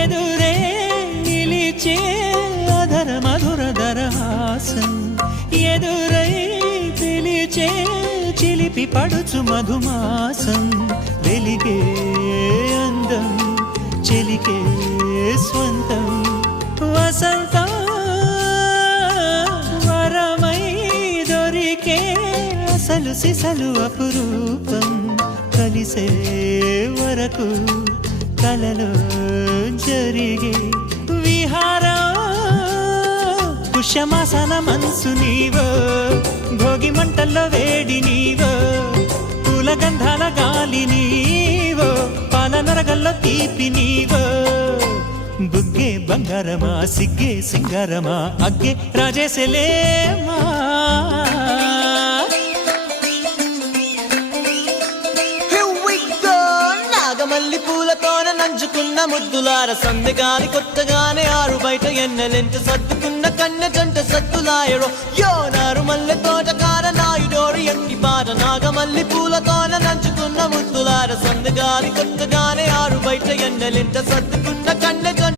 ఎదురే నిలిచే అధర మధుర దరహాసం ఎదురై పిలిచే చిలిపి పడుచు మధుమాసం వెలిగే అందం చెలికే స్వంతం వసంతం వరమై దొరికే అసలు సిసలు అపురూపం కలిసే వరకు కలలో జరిగే విహారం పుష్యమాసన మనసు నీవో భోగి మంటల్లో వేడి నీవో పూల గంధాల గాలి నీవో పాల నరగల్లో తీపి నీవో బుగ్గే బంగారమా సిగ్గే సింగారమా అగ్గే రాజేసెలేమా మల్లి పూలతోన నంచుకున్న ముద్దులార సందెగాని కొత్తగానే ఆరు బయట ఎన్నెలెంట సర్దుకున్న కన్నె జంట సత్తులాయరో యోనారు మల్లె తోటకార నాయుడోరు ఎట్టి పాట నాగమల్లి పూలతోన నంచుకున్న ముద్దులార సందెగాని కొత్తగానే ఆరు బయట ఎన్నెలెంట సర్దుకున్న కన్నె జంట